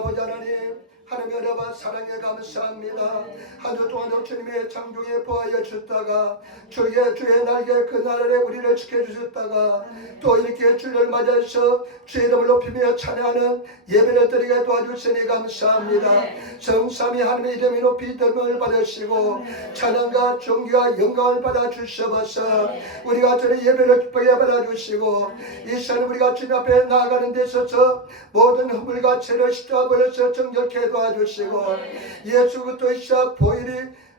아버지 하나님의 은혜와 사랑에 감사합니다. 한 주 동안 주님의 창중에 보하여 주셨다가 주의 날개 그 나라에 우리를 지켜주셨다가 또 이렇게 주를 맞아서 주의 이름을 높이며 찬양하는 예배를 드리게 도와주시니 감사합니다. 성삼위 하나님의 이름이 높이 됨을 받으시고 찬양과 존귀와 영광을 받아 주셔서 우리가 주의 예배를 기쁘게 받아주시고 이 시간 우리가 주님 앞에 나아가는 데 있어서 모든 허물과 죄를 십자가 버려서 정결케 도와주시고 예수 그리스도의 시작 보일이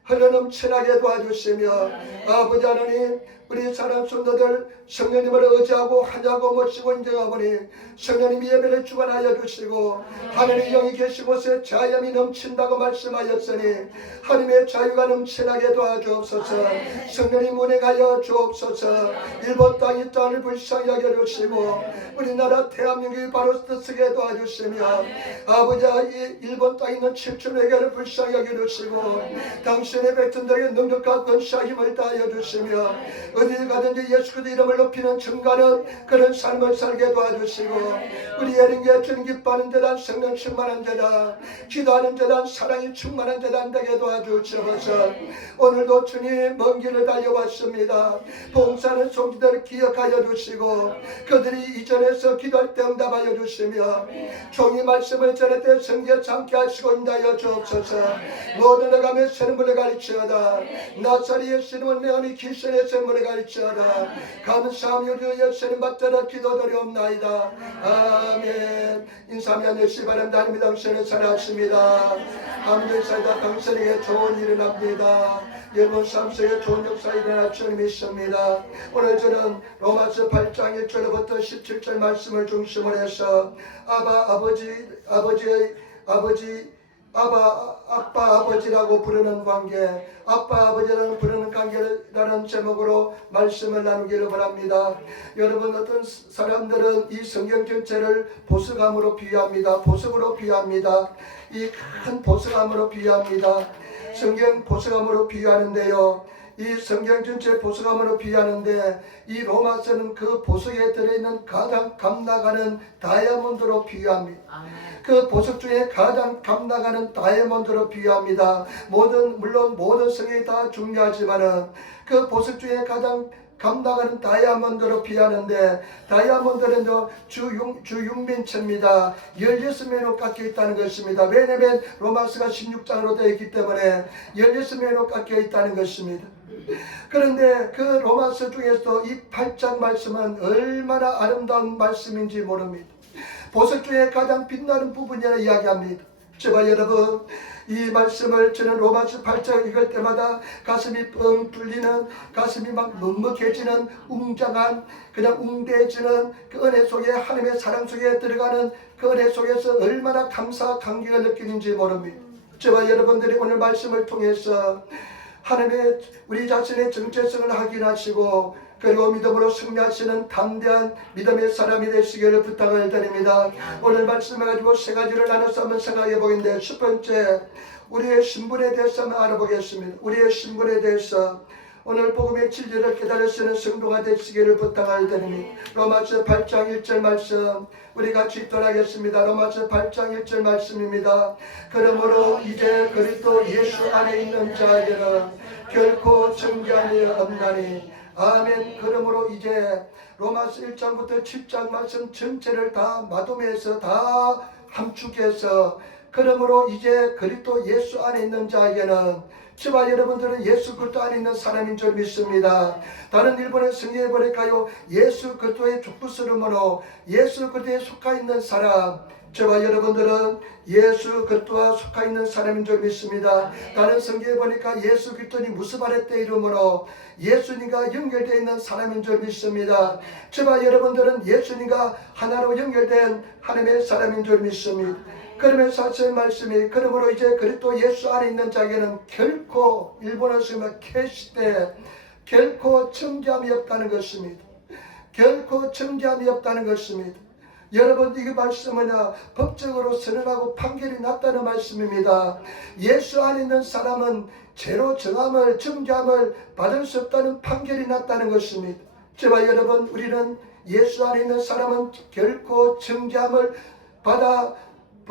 흘러넘치게 도와주시며 아버지 하나님 우리 사람 성도들 성령님을 의지하고 하자고 모시고 인정하오니 성령님이 예배를 주관하여 주시고 하나님의 영이 계신 곳에 자유함이 넘친다고 말씀하였으니 하나님의 자유가 넘치게 도와주옵소서. 성령님 운행하여 주옵소서. 일본 땅 이 땅을 불쌍히 여겨주시고 우리나라 대한민국이 바로 서게 도와주시며 아버지 이 일본 땅에 있는 칠촌에게를 불쌍히 여겨주시고 당신의 백성들에게 능력과 권세와 힘을 다하여 주시며 어디를 가든지 예수 그리스도 이름을 높이는 증가는 그런 삶을 살게 도와주시고 우리 예린교회 주님 기뻐하는 재단 성령 충만한 재단 기도하는 재단 사랑이 충만한 재단 되게 도와주시옵소서. 오늘도 주님 먼 길을 달려왔습니다. 봉사하는 성도들을 기억하여 주시고 그들이 이전에서 기도할 때 응답하여 주시며 종이 말씀을 전할 때 성결 참게 하시고 인도하여 주옵소서. 모든 어감의 선물을 가르치어다 나사리 예수님은 내언이 기선의 선물을 가르치어다 감사하며 주여 세는 받들어 기도드리옵나이다. 아멘. 인사하며 내시 바랍니다. 하나님 당신을 사랑하십니다. 아무튼 살다 당신에게 좋은 일이 납니다. 여러분 삶 속에 좋은 역사 일어날 줄 믿습니다. 오늘 저는 로마서 8장 1절부터 17절 말씀을 중심으로 해서 아빠 아버지라고 부르는 관계, 아빠 아버지라는 부르는 관계라는 제목으로 말씀을 나누기를 바랍니다. 여러분 어떤 사람들은 이 성경 전체를 보석함으로 비유합니다. 보석으로 비유합니다. 이 큰 보석함으로 비유합니다. 성경 보석함으로 비유하는데요. 이 성경 전체 보석함으로 비유하는데 이 로마서는 그 보석에 들어있는 가장 값나가는 다이아몬드로 비유합니다. 그 보석 중에 가장 값나가는 다이아몬드로 비유합니다. 물론 모든 성경이 다 중요하지만은 그 보석 중에 가장 값나가는 다이아몬드로 비유하는데 다이아몬드는 주 6면체입니다. 16면으로 깎여 있다는 것입니다. 왜냐하면 로마서가 16장으로 되어 있기 때문에 16면으로 깎여 있다는 것입니다. 그런데 그 로마서 중에서도 이 8장 말씀은 얼마나 아름다운 말씀인지 모릅니다. 보석 중에 가장 빛나는 부분이라 이야기합니다. 제발 여러분 이 말씀을 저는 로마서 8장 읽을 때마다 가슴이 뻥 뚫리는 가슴이 막 먹먹해지는 웅장한 그냥 웅대해지는 그 은혜 속에 하나님의 사랑 속에 들어가는 그 은혜 속에서 얼마나 감사 감격을 느끼는지 모릅니다. 제발 여러분들이 오늘 말씀을 통해서 하나님의 우리 자신의 정체성을 확인하시고 그리고 믿음으로 승리하시는 담대한 믿음의 사람이 되시기를 부탁을 드립니다. 오늘 말씀을 가지고 세 가지를 나눠서 한번 생각해 보겠는데 첫 번째 우리의 신분에 대해서 한번 알아보겠습니다. 우리의 신분에 대해서 오늘 복음의 진리를 깨달으시는 성도가 되시기를 부탁을 드립니다. 로마서 8장 1절 말씀 우리 같이 읽도록하겠습니다. 로마서 8장 1절 말씀입니다. 그러므로 이제 그리스도 예수 안에 있는 자에게는 결코 정죄함이 없나니 아멘. 그러므로 이제 로마서 1장부터 7장 말씀 전체를 다 마둠해서 다 함축해서 그러므로 이제 그리스도 예수 안에 있는 자에게는 저와 여러분들은 예수 그리스도 안에 있는 사람인 줄 믿습니다. 다른 일본의 성경에 보니까요 예수 그리스도의 족부스름으로 예수 그리스도에 속하 있는 사람 저와 여러분들은 예수 그리스도와 속하 있는 사람인 줄 믿습니다. 다른 성경에 보니까 예수 그리스도니 무스바레떼 이름으로 예수님과 연결되어 있는 사람인 줄 믿습니다. 저와 여러분들은 예수님과 하나로 연결된 하나님의 사람인 줄 믿습니다. 그러면서 하신 말씀이 그러므로 이제 그리스도 예수 안에 있는 자에게는 결코 일본어서 캐시때 결코 정죄함이 없다는 것입니다. 결코 정죄함이 없다는 것입니다. 여러분 이 말씀은 법적으로 선언하고 판결이 났다는 말씀입니다. 예수 안에 있는 사람은 죄로 정죄함을 받을 수 없다는 판결이 났다는 것입니다. 저와 여러분 우리는 예수 안에 있는 사람은 결코 정죄함을 받아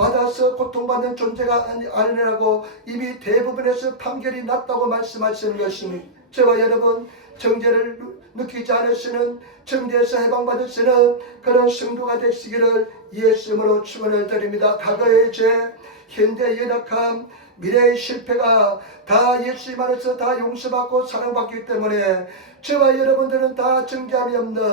받아서 고통받는 존재가 아니라고 이미 대부분에서 판결이 났다고 말씀하시는 것이니 저와 여러분 정죄를 느끼지 않으시는 정죄에서 해방받으시는 그런 성도가 되시기를 예수님으로 축원을 드립니다. 과거의 죄, 현대의 연약함, 미래의 실패가 다 예수님 안에서 다 용서받고 사랑받기 때문에 저와 여러분들은 다 정죄함이 없는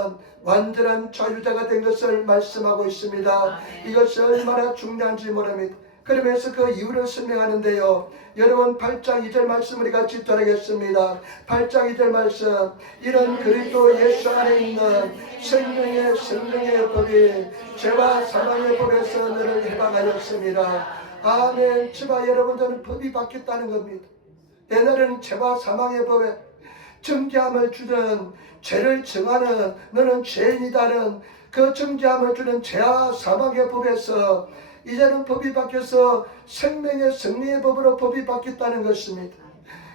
완전한 자유자가 된 것을 말씀하고 있습니다. 이것이 얼마나 중요한지 모릅니다. 그러면서 그 이유를 설명하는데요. 여러분 8장 2절 말씀 우리 같이 따르겠습니다. 8장 2절 말씀 이런 그리스도 예수 안에 있는 생명의 법이 죄와 사망의 법에서 너를 해방하였습니다. 아멘. 저와 여러분들은 법이 바뀌었다는 겁니다. 옛날에는 죄와 사망의 법에 정죄함을 주는 죄를 정하는 너는 죄인이다는 그 정죄함을 주는 죄와 사망의 법에서 이제는 법이 바뀌어서 생명의 성령의 법으로 법이 바뀌었다는 것입니다.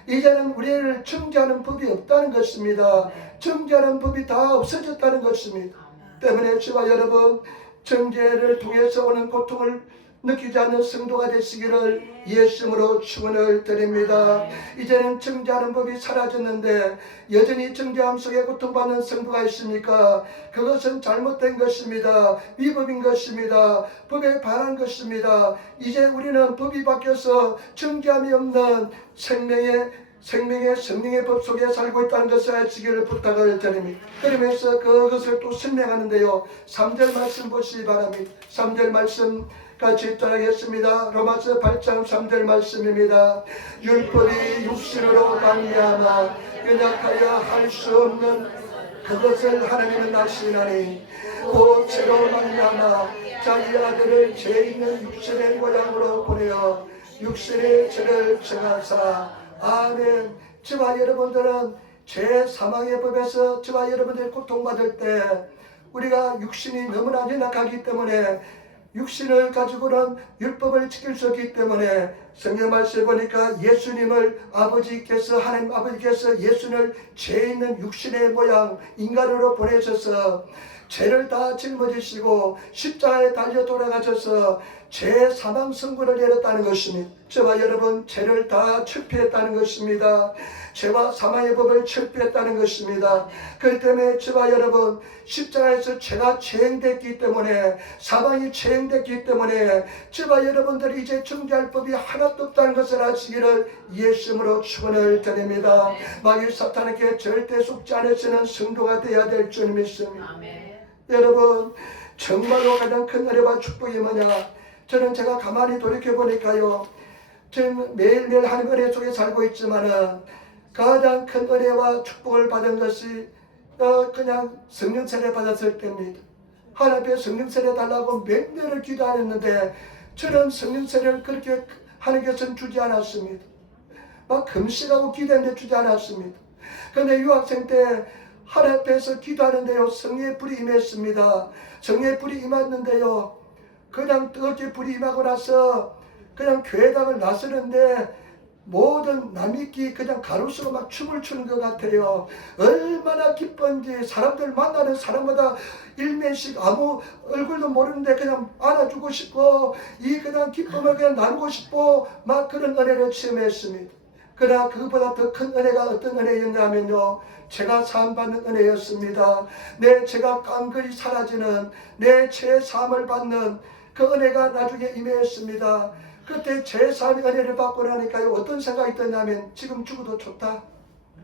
이제는 우리를 정죄하는 법이 없다는 것입니다. 정죄하는 법이 다 없어졌다는 것입니다. 때문에 저와 여러분 정죄를 통해서 오는 고통을 느끼지 않는 성도가 되시기를 예수님으로 축원을 드립니다. 이제는 정죄하는 법이 사라졌는데 여전히 정죄함 속에 고통받는 성도가 있습니까? 그것은 잘못된 것입니다. 위법인 것입니다. 법에 반한 것입니다. 이제 우리는 법이 바뀌어서 정죄함이 없는 생명의 성령의 법 속에 살고 있다는 것을 아시기를 부탁을 드립니다. 그러면서 그것을 또 설명하는데요. 3절 말씀 보시기 바랍니다. 3절 말씀 같이 따르겠습니다. 로마서 8장 3절 말씀입니다. 율법이 육신으로 말미암아 연약하여 할 수 없는 그것을 하나님은 아시나니 곧 죄로 말미암아 자기 아들을 죄 있는 육신의 모양으로 보내어 육신의 죄를 정하사 아멘. 저와 여러분들은 죄 사망의 법에서 저와 여러분들이 고통받을 때 우리가 육신이 너무나 연약하기 때문에 육신을 가지고는 율법을 지킬 수 없기 때문에 성경 말씀에 보니까 예수님을 하나님 아버지께서 예수님을 죄 있는 육신의 모양 인간으로 보내셔서 죄를 다 짊어지시고 십자가에 달려 돌아가셔서 죄 사망 선고를 내렸다는 것입니다. 저와 여러분 죄를 다 철폐했다는 것입니다. 죄와 사망의 법을 철폐했다는 것입니다. 그렇기 때문에 저와 여러분 십자가에서 죄가 처형됐기 때문에 사망이 처형됐기 때문에 저와 여러분들이 이제 정죄할 법이 하나도 없다는 것을 아시기를 예수님으로 축원을 드립니다. 마귀 사탄에게 절대 속지 않으시는 성도가 되어야 될 줄 믿습니다. 여러분 정말로 가장 큰 은혜와 축복이 뭐냐? 저는 제가 가만히 돌이켜보니까요, 지금 매일매일 하나님 은혜 속에 살고 있지만은 가장 큰 은혜와 축복을 받은 것이 그냥 성령 세례 받았을 때입니다. 하나님 앞에 성령 세례 달라고 몇 년을 기도하였는데 저는 성령 세례를 그렇게 하나님께서는 주지 않았습니다. 막 금식하고 기도했는데 주지 않았습니다. 그런데 유학생 때 하나님 앞에서 기도하는데요, 성령의 불이 임했습니다. 성령의 불이 임했는데요, 그냥 뜨겁게 불이 임하고 나서 그냥 교회당을 나서는데 모든 남익기 그냥 가로수로 막 춤을 추는 것 같아요. 얼마나 기쁜지 사람들 만나는 사람마다 일면씩 아무 얼굴도 모르는데 그냥 안아주고 싶고 이 그냥 기쁨을 그냥 나누고 싶고 막 그런 은혜를 체험했습니다. 그러나 그보다 더 큰 은혜가 어떤 은혜였냐면요, 제가 사함받는 은혜였습니다. 내 죄가 깡그리 사라지는 내 죄 사함을 받는 그 은혜가 나중에 임했습니다. 그때 제 삶의 은혜를 받고 나니까요, 어떤 생각이 드냐면 지금 죽어도 좋다.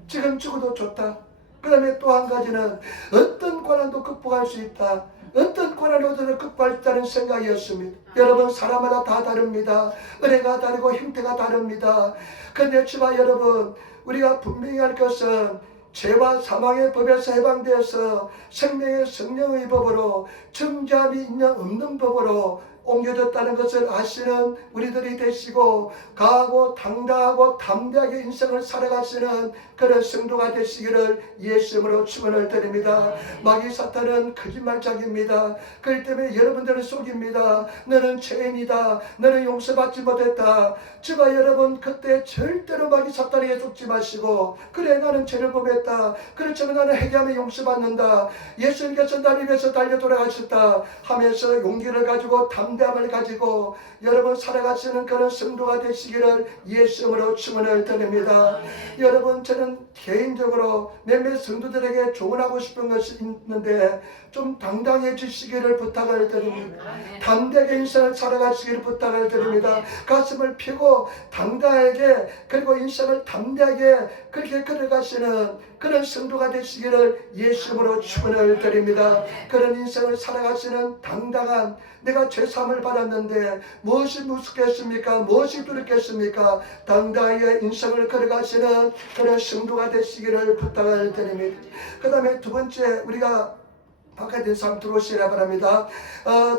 지금 죽어도 좋다. 그 다음에 또 한 가지는 어떤 고난도 극복할 수 있다. 어떤 고난도 극복할 수 있다는 생각이었습니다. 여러분 사람마다 다 다릅니다. 은혜가 다르고 형태가 다릅니다. 그런데 저와 여러분 우리가 분명히 할 것은 죄와 사망의 법에서 해방되어서 생명의 성령의 법으로 정죄함이 있냐 없는 법으로 옮겨졌다는 것을 아시는 우리들이 되시고 강하고 당당하고 담대하게 인생을 살아가시는 그런 성도가 되시기를 예수님으로 축원을 드립니다. 마귀 사탄은 거짓말장입니다. 그렇기 때문에 여러분들을 속입니다. 너는 죄인이다. 너는 용서받지 못했다. 저와 여러분 그때 절대로 마귀 사탄에게 속지 마시고 그래 나는 죄를 범했다. 그렇지만 나는 회개하며 용서받는다. 예수님께서 나를 위해서 달려 돌아가셨다 하면서 용기를 가지고 담대하게 담대함을 가지고 여러분 살아가시는 그런 성도가 되시기를 예수 이름으로 축원을 드립니다. 여러분 저는 개인적으로 몇몇 성도들에게 조언하고 싶은 것이 있는데 좀 당당해지시기를 부탁을 드립니다. 담대하게 인생을 살아가시기를 부탁을 드립니다. 가슴을 펴고 당당하게 그리고 인생을 담대하게 그렇게 걸어가시는 그런 성도가 되시기를 예수 이름으로 축원을 드립니다. 그런 인생을 살아가시는 당당한 내가 죄사함을 받았는데 무엇이 무섭겠습니까? 무엇이 두렵겠습니까? 당당하게 인생을 걸어가시는 그런 성도가 되시기를 부탁을 드립니다. 그 다음에 두 번째 우리가 바깥에 사람 들어오시라 바랍니다.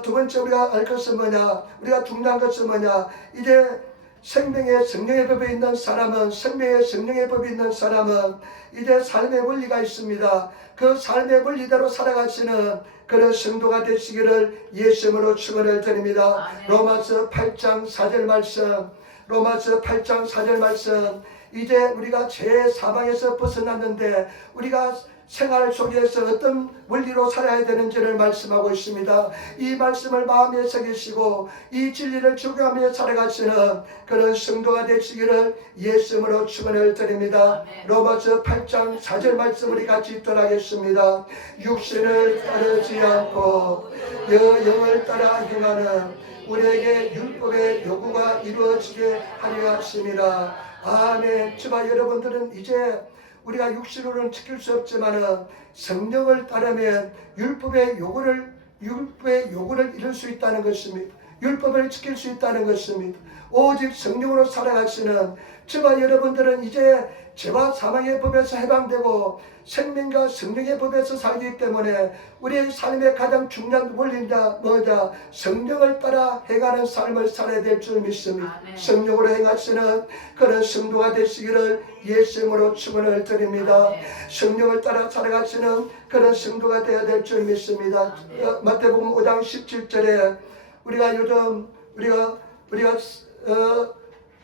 두 번째 우리가 알 것은 뭐냐? 우리가 중요한 것은 뭐냐? 이제 생명의 성령의 법에 있는 사람은 생명의 성령의 법에 있는 사람은 이제 삶의 원리가 있습니다. 그 삶의 원리대로 살아가시는 그런 성도가 되시기를 예수 이름으로 축원을 드립니다. 로마서 8장 4절 말씀, 로마서 8장 4절 말씀. 이제 우리가 죄 사방에서 벗어났는데 우리가 생활 속에서 어떤 원리로 살아야 되는지를 말씀하고 있습니다. 이 말씀을 마음에 새기시고 이 진리를 적용하며 살아가시는 그런 성도가 되시기를 예수 이름으로 축원을 드립니다. 로마서 8장 4절 말씀 우리 같이 읽도록 하겠습니다. 육신을 따르지 않고 영을 따라 행하는 우리에게 율법의 요구가 이루어지게 하려 하심이라. 아멘. 저와 여러분들은 이제 우리가 육신으로는 지킬 수 없지만은 성령을 따르면 율법의 요구를 이룰 수 있다는 것입니다. 율법을 지킬 수 있다는 것입니다. 오직 성령으로 살아가시는 저와 여러분들은 이제 죄와 사망의 법에서 해방되고 생명과 성령의 법에서 살기 때문에 우리의 삶의 가장 중요한 원리가 뭐냐? 성령을 따라 행하는 삶을 살아야 될 줄 믿습니다. 성령으로 행하시는 그런 성도가 되시기를 예수 이름으로 축원을 드립니다. 성령을 따라 살아가시는 그런 성도가 되어야 될 줄 믿습니다. 마태복음 5장 17절에 우리가 요즘 우리가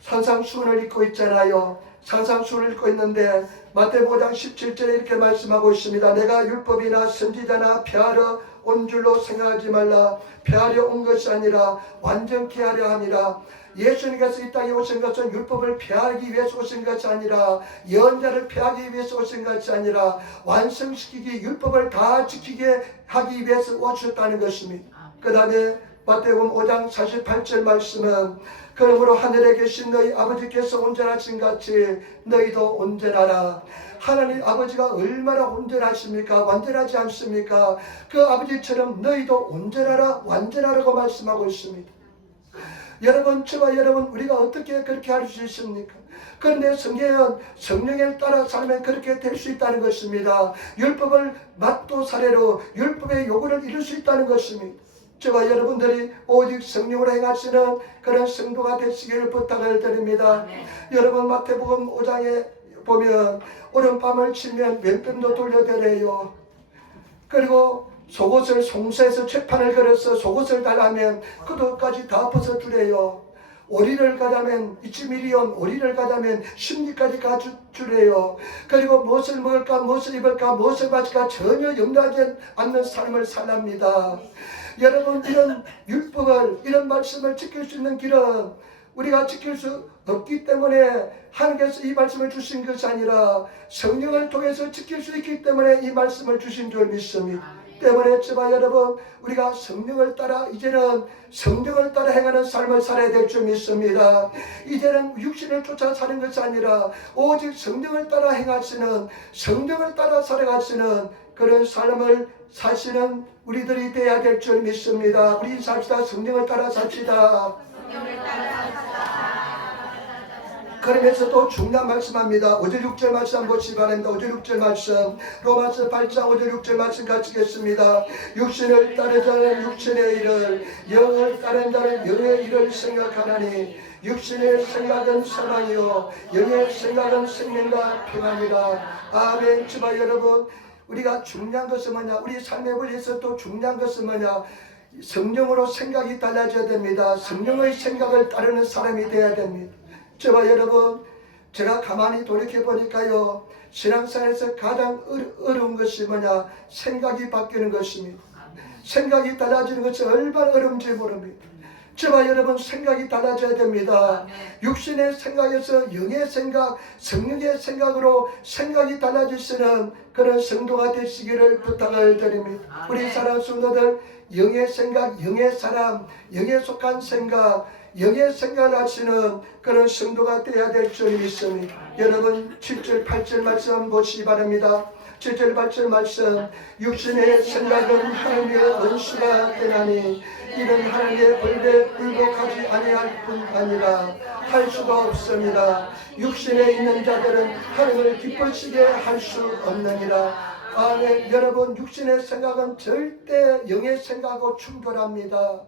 산상수훈을 읽고 있잖아요. 산상수훈을 읽고 있는데 마태복음 5장 17절에 이렇게 말씀하고 있습니다. 내가 율법이나 선지자나 폐하러 온 줄로 생각하지 말라. 폐하려 온 것이 아니라 완전케 하려 함이라. 예수님께서 이 땅에 오신 것은 율법을 폐하기 위해서 오신 것이 아니라 예언자를 폐하기 위해서 오신 것이 아니라 완성시키기 율법을 다 지키게 하기 위해서 오셨다는 것입니다. 그 다음에 마태복음 5장 48절 말씀은 그러므로 하늘에 계신 너희 아버지께서 온전하신 같이 너희도 온전하라. 하나님 아버지가 얼마나 온전하십니까? 완전하지 않습니까? 그 아버지처럼 너희도 온전하라, 완전하라고 말씀하고 있습니다. 여러분, 저와 여러분 우리가 어떻게 그렇게 할 수 있습니까? 그런데 성경은 성령을 따라 살면 그렇게 될 수 있다는 것입니다. 율법을 맛도 사례로 율법의 요구를 이룰 수 있다는 것입니다. 저와 여러분들이 오직 성령으로 행하시는 그런 성도가 되시기를 부탁을 드립니다. 여러분 마태복음 5장에 보면 오른밤을 치면 왼편도 돌려대래요. 그리고 속옷을 송사해서 채판을 걸어서 속옷을 달라면 그 돈까지 다 벗어주래요. 오리를 가자면 1미리온 오리를 가자면 심리까지 가주래요. 그리고 무엇을 먹을까 무엇을 입을까 무엇을 마실까 전혀 염려하지 않는 삶을 살랍니다. 여러분 이런 율법을 이런 말씀을 지킬 수 있는 길은 우리가 지킬 수 없기 때문에 하나님께서 이 말씀을 주신 것이 아니라 성령을 통해서 지킬 수 있기 때문에 이 말씀을 주신 줄 믿습니다. 때문에 저와 여러분 우리가 성령을 따라 이제는 성령을 따라 행하는 삶을 살아야 될 줄 믿습니다. 이제는 육신을 쫓아 사는 것이 아니라 오직 성령을 따라 행하시는 성령을 따라 살아가시는 그런 삶을 사시는 우리들이 되어야 될 줄 믿습니다. 우리 삽시다. 성령을 따라 삽시다. 그러면서 또 중요한 말씀합니다. 5절 6절 말씀 한번 보시기 바랍니다. 5절 6절 말씀 로마서 8장 5절 6절 말씀 같이 읽겠습니다. 육신을 따른 자는 육신의 일을 영을 따른 자는 영의 일을 생각하나니 육신의 생각은 사망이요 영의 생각은 생명과 평안이라. 아멘. 주바 여러분 우리가 중요한 것은 뭐냐? 우리 삶의 원리에서 또 중요한 것은 뭐냐? 성령으로 생각이 달라져야 됩니다. 성령의 생각을 따르는 사람이 되어야 됩니다. 저와 여러분 제가 가만히 돌이켜보니까요 신앙생활에서 가장 어려운 것이 뭐냐? 생각이 바뀌는 것입니다. 생각이 달라지는 것이 얼마나 어려운지 모릅니다. 저와 여러분 생각이 달라져야 됩니다. 육신의 생각에서 영의 생각, 성령의 생각으로 생각이 달라지시는 그런 성도가 되시기를 부탁을 드립니다. 우리 사랑하는 성도들, 영의 생각, 영의 사람, 영에 속한 생각, 영의 생각을 하시는 그런 성도가 되어야 될 줄 믿습니다. 여러분 7절 8절 말씀 보시기 바랍니다. 7절 8절 말씀, 육신의 생각은 하나님의 원수가 되나니 이는 하나님의 벌에 굴복하지 아니할 뿐 아니라 할 수가 없습니다. 육신에 있는 자들은 하나님을 기쁘시게 할 수 없느니라. 아멘. 여러분 육신의 생각은 절대 영의 생각하고 충돌합니다.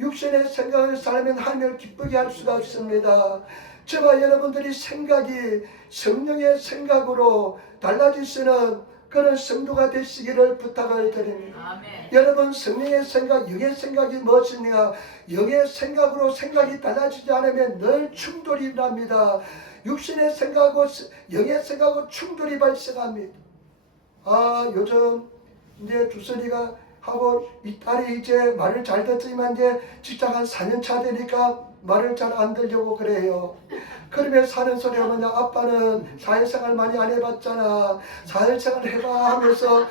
육신의 생각을 살면 하나님을 기쁘게 할 수가 없습니다. 저와 여러분들이 생각이 성령의 생각으로 달라지시는 그런 성도가 되시기를 부탁을 드립니다. 아멘. 여러분 성령의 생각, 영의 생각이 무엇이냐? 영의 생각으로 생각이 달라지지 않으면 늘 충돌이 납니다. 육신의 생각하고 영의 생각하고 충돌이 발생합니다. 요즘 이제 주선이가 하고 이 딸이 이제 말을 잘 듣지만 이제 직장 한 4년 차 되니까 말을 잘 안 들려고 그래요. 그러면 사는 소리 하면 아빠는 사회생활 많이 안 해봤잖아. 사회생활 해봐 하면서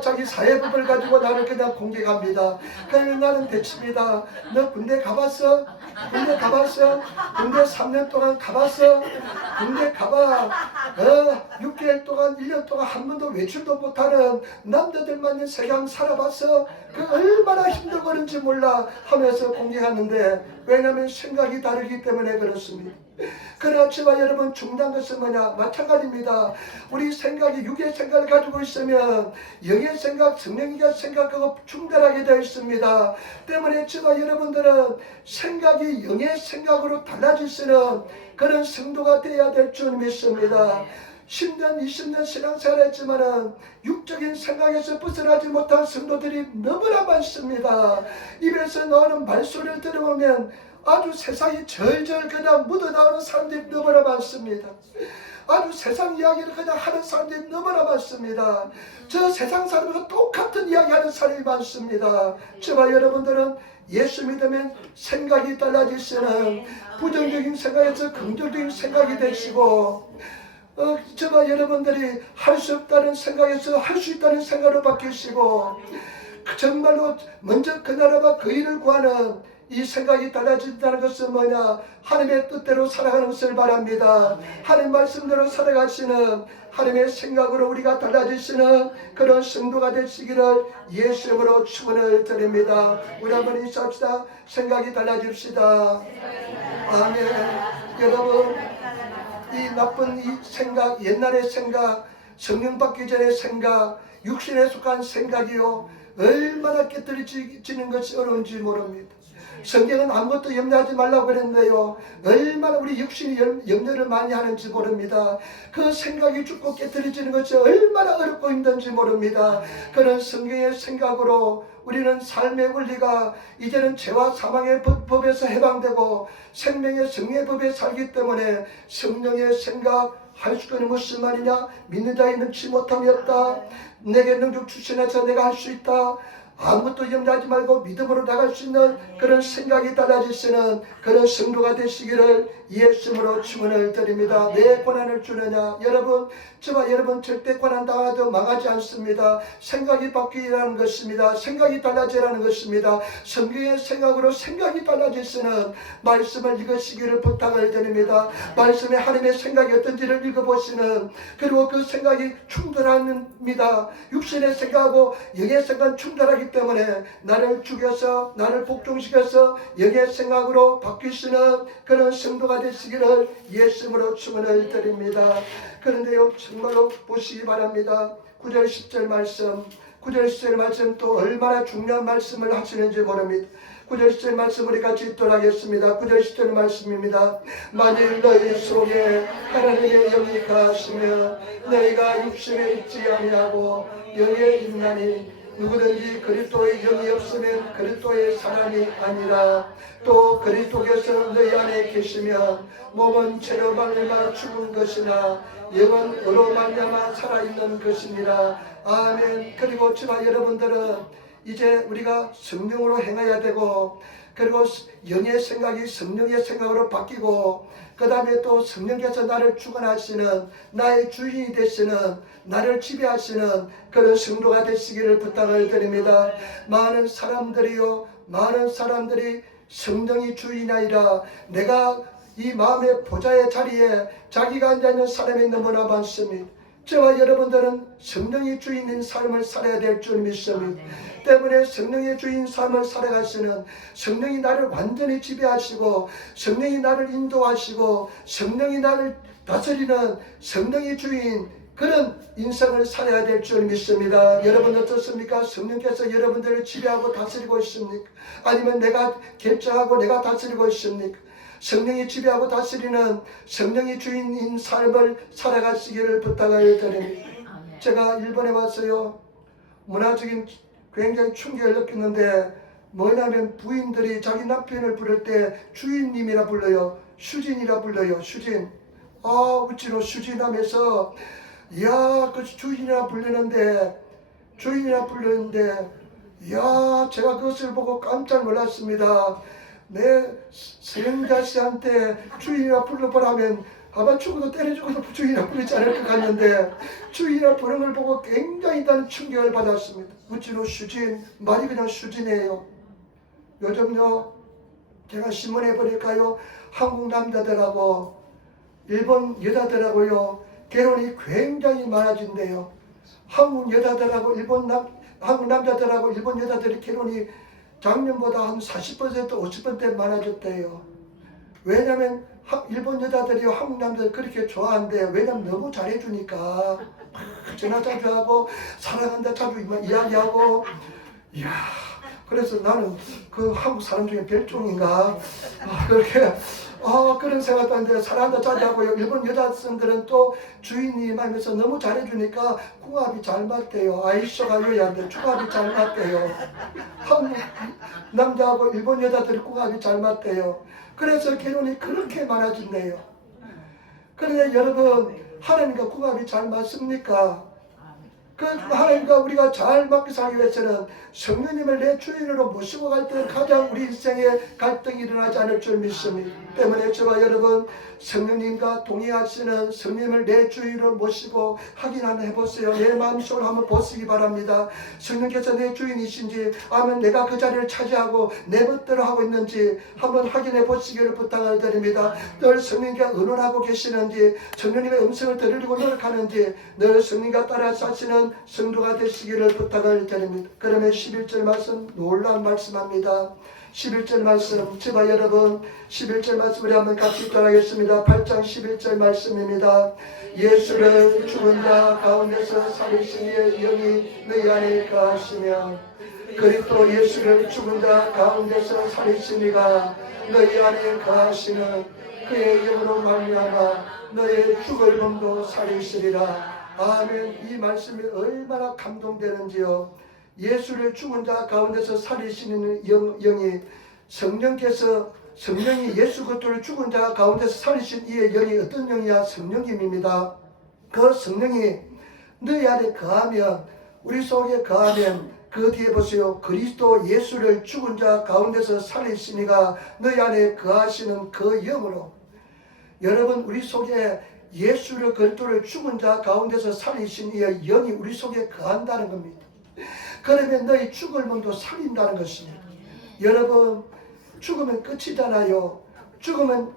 자기 사회법을 가지고 나를 그냥 공격합니다. 그러면 나는 대칩니다. 너 군대 가봤어? 군대 가봤어? 군대 3년 동안 가봤어? 군대 가봐. 6개월 동안 1년 동안 한 번도 외출도 못하는 남자들만 세상 살아봤어? 그 얼마나 힘들고 그런지 몰라 하면서 공격하는데, 왜냐하면 생각이 다르기 때문에 그렇습니다. 그렇지만 여러분 중요한 것은 뭐냐? 마찬가지입니다. 우리 생각이 육의 생각을 가지고 있으면 영의 생각, 성령의 생각하고 충돌하게 되어 있습니다. 때문에 저와 여러분들은 생각이 영의 생각으로 달라지시는 그런 성도가 되어야 될 줄 믿습니다. 10년, 20년 신앙생활 했지만은 육적인 생각에서 벗어나지 못한 성도들이 너무나 많습니다. 입에서 나오는 말소리를 들어보면 아주 세상이 절절 그냥 묻어나오는 사람들이 너무나 많습니다. 아주 세상 이야기를 그냥 하는 사람들이 너무나 많습니다. 저 세상 사람과 똑같은 이야기하는 사람이 많습니다. 저와 여러분들은 예수 믿으면 생각이 달라지시는 부정적인 생각에서 긍정적인 생각이 되시고, 저와 여러분들이 할 수 없다는 생각에서 할 수 있다는 생각으로 바뀌시고, 정말로 먼저 그 나라와 그 일을 구하는 이 생각이 달라진다는 것은 뭐냐? 하나님의 뜻대로 살아가는 것을 바랍니다. 하나님 말씀대로 살아가시는 하나님의 생각으로 우리가 달라지시는 그런 성도가 되시기를 예수 이름으로 축원을 드립니다. 우리 한번 인사합시다. 생각이 달라집시다. 아멘. 여러분 이 나쁜 이 생각, 옛날의 생각, 성령 받기 전의 생각, 육신에 속한 생각이요 얼마나 깨뜨려지는 것이 어려운지 모릅니다. 성경은 아무것도 염려하지 말라고 그랬는데요, 얼마나 우리 육신이 염려를 많이 하는지 모릅니다. 그 생각이 죽고 깨뜨려지는 것이 얼마나 어렵고 힘든지 모릅니다. 그런 성경의 생각으로 우리는 삶의 원리가 이제는 죄와 사망의 법에서 해방되고 생명의 성령의 법에 살기 때문에 성령의 생각 할 수 있는 무슨 말이냐? 믿는 자에 능치 못함이 없다. 내게 능력 주시나서 내가 할 수 있다. 아무것도 염려하지 말고 믿음으로 나갈 수 있는 그런 생각이 달라지시는 그런 성도가 되시기를 예수님으로 축원을 드립니다. 내 고난을 주느냐? 여러분, 저와 여러분 절대 고난 당하도 망하지 않습니다. 생각이 바뀌라는 것입니다. 생각이 달라지라는 것입니다. 성경의 생각으로 생각이 달라지시는 말씀을 읽으시기를 부탁을 드립니다. 말씀에 하나님의 생각이 어떤지를 읽어보시는, 그리고 그 생각이 충돌합니다. 육신의 생각하고 영의 생각은 충돌하기 때문에 나를 죽여서 나를 복종시켜서 영의 생각으로 바뀌시는 그런 성도가 되시기를 예수님으로 축원을 드립니다. 그런데요 정말로 보시기 바랍니다. 9절 10절 말씀, 9절 10절 말씀 또 얼마나 중요한 말씀을 하시는지 모릅니다. 9절 10절 말씀 우리 같이 읽도록 하겠습니다. 9절 10절 말씀입니다. 만일 너희 속에 하나님의 영이 가시며 너희가 육신에 있지 아니하고 영에 있나니 누구든지 그리스도의 영이 없으면 그리스도의 사람이 아니라, 또 그리스도께서 너희 안에 계시면 몸은 죄로 말미암아 죽은 것이나 영은 의로 말미암아 살아있는 것이니라. 아멘. 그리고 저와 여러분들은 이제 우리가 성령으로 행해야 되고, 그리고 영의 생각이 성령의 생각으로 바뀌고 그 다음에 또 성령께서 나를 주관하시는 나의 주인이 되시는 나를 지배하시는 그런 성도가 되시기를 부탁을 드립니다. 많은 사람들이 성령이 주인이 아니라 내가 이 마음의 보좌의 자리에 자기가 앉아있는 사람이 너무나 많습니다. 저와 여러분들은 성령이 주인인 삶을 살아야 될 줄 믿습니다. 때문에 성령의 주인 삶을 살아가시는 성령이 나를 완전히 지배하시고 성령이 나를 인도하시고 성령이 나를 다스리는 성령의 주인 그런 인생을 살아야 될 줄 믿습니다. 여러분 어떻습니까? 성령께서 여러분들을 지배하고 다스리고 있습니까? 아니면 내가 결정하고 내가 다스리고 있습니까? 성령이 지배하고 다스리는 성령이 주인인 삶을 살아가시기를 부탁을 드립니다. 제가 일본에 왔어요. 문화적인 굉장히 충격을 느꼈는데 뭐냐면 부인들이 자기 남편을 부를 때 주인님이라 불러요. 슈진이라 불러요. 슈진. 우찌로 슈진 하면서 이야 그 주인이라 부르는데 이야 제가 그것을 보고 깜짝 놀랐습니다. 내 성자 씨한테 주인이라 불러보라면 아마 죽어도 때려 죽어도 주인이라 부르지 않을 것 같는데 주인이라 부르는 걸 보고 굉장히 나는 충격을 받았습니다. 우찌로 슈진, 말이 그냥 슈진이에요. 요즘요 제가 신문에 보니까요 한국 남자들하고 일본 여자들하고요 결혼이 굉장히 많아진대요. 한국 남자들하고 일본 여자들의 결혼이 작년보다 한 40% 50% 많아졌대요. 왜냐면 일본 여자들이 한국 남자들 그렇게 좋아한대요. 왜냐면 너무 잘해주니까 전화 자주 하고 사랑한다 자주 이야기하고 이야 그래서 나는 그 한국 사람 중에 별종인가 그렇게 그런 생각도 하는데 사랑한다 자주 하고요. 일본 여자들은 또 주인님 하면서 너무 잘해주니까 궁합이 잘 맞대요. 아이쇼가 요야인데 궁합이 잘 맞대요. 한국 남자하고 일본 여자들이 궁합이 잘 맞대요. 그래서 결혼이 그렇게 많아진대요. 그런데 여러분 하나님과 궁합이 잘 맞습니까? 그 하나님과 우리가 잘 맞게 살기 위해서는 성령님을 내 주인으로 모시고 갈 때는 가장 우리 인생에 갈등이 일어나지 않을 줄 믿습니다. 때문에 저와 여러분 성령님과 동의하시는 성령님을 내 주인으로 모시고 확인 한번 해보세요. 내 마음속으로 한번 보시기 바랍니다. 성령께서 내 주인이신지 아니면 내가 그 자리를 차지하고 내 멋대로 하고 있는지 한번 확인해 보시기를 부탁을 드립니다. 늘 성령님과 의논하고 계시는지 성령님의 음성을 들으려고 노력하는지 늘 성령님과 따라 사시는 성도가 되시기를 부탁을 드립니다. 그러면 11절 말씀 놀라운 말씀합니다. 11절 말씀 저와 여러분 11절 말씀을 한번 같이 따라하겠습니다. 8장 11절 말씀입니다. 예수를 죽은 자 가운데서 살리신 이의 영이 너희 안에 거하시며 그리스도 예수를 죽은 자 가운데서 살리신 이가 너희 안에 거하시는 그의 영으로 말미암아 너의 죽을 몸도 살리시리라. 아멘. 이 말씀이 얼마나 감동되는지요. 예수를 죽은 자 가운데서 살리시는 영이 성령이 예수 그리스도를 죽은 자 가운데서 살리신 이의 영이 어떤 영이야? 성령님입니다. 그 성령이 너희 안에 거하면 우리 속에 거하면 그 뒤에 보세요. 그리스도 예수를 죽은 자 가운데서 살리시니가 너희 안에 거하시는 그 영으로 여러분 우리 속에 예수를 그리스도를 죽은 자 가운데서 살리신 이의 영이 우리 속에 거한다는 겁니다. 그러면 너희 죽을 몸도 살린다는 것입니다. 여러분 죽으면 끝이잖아요. 죽으면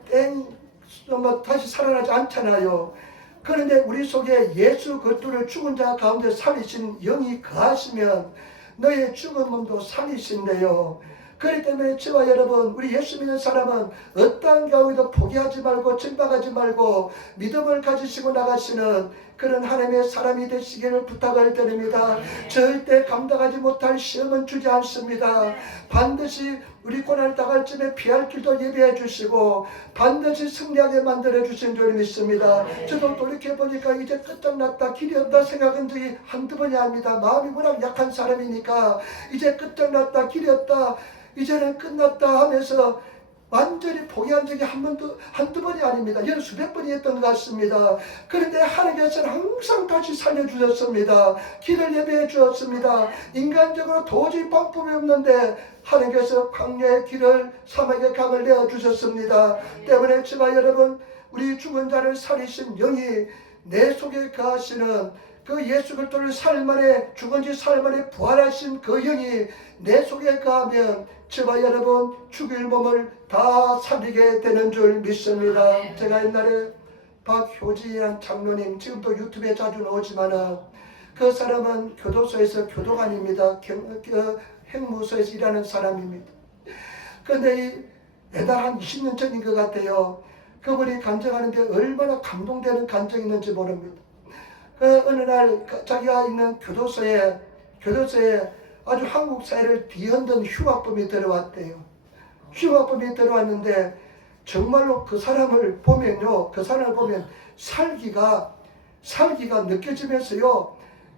다시 살아나지 않잖아요. 그런데 우리 속에 예수 그리스도를 죽은 자 가운데 살리신 영이 거하시면 너의 죽은 몸도 살리신대요. 그렇기 때문에 저와 여러분 우리 예수 믿는 사람은 어떠한 경우에도 포기하지 말고 절박하지 말고 믿음을 가지시고 나가시는 그런 하나님의 사람이 되시기를 부탁을 드립니다. 절대 감당하지 못할 시험은 주지 않습니다. 반드시 우리 고난을 당할 쯤에 피할 길도 예비해 주시고 반드시 승리하게 만들어 주신 줄 믿습니다. 저도 돌이켜보니까 이제 끝장났다 길이 없다 생각한 적이 한두 번이 아닙니다. 마음이 워낙 약한 사람이니까 이제 끝장났다 길이 없다 이제는 끝났다 하면서 완전히 포기한 적이 한두 번이 아닙니다. 연 수백 번이 했던 것 같습니다. 그런데 하나님께서는 항상 다시 살려주셨습니다. 길을 예배해 주었습니다. 인간적으로 도저히 방법이 없는데 하나님께서 광야의 길을, 사막의 강을 내어주셨습니다. 때문에 저와 여러분, 우리 죽은 자를 살리신 영이 내 속에 거하시는 그 예수 그리스도를 사흘 만에, 죽은 지 사흘 만에 부활하신 그 영이 내 속에 거하면 저와 여러분 죽일 몸을 다 살리게 되는 줄 믿습니다. 제가 옛날에 박효진이라는 장로님, 지금도 유튜브에 자주 나오지만은 그 사람은 교도소에서 교도관입니다. 행무소에서 일하는 사람입니다. 그런데 매달 한 20년 전인 것 같아요. 그분이 간증하는데 얼마나 감동되는 간증이 있는지 모릅니다. 어느 날 자기가 있는 교도소에 아주 한국 사회를 뒤흔든 흉악범이 들어왔대요. 흉악범이 들어왔는데 정말로 그 사람을 보면요, 살기가 느껴지면서요,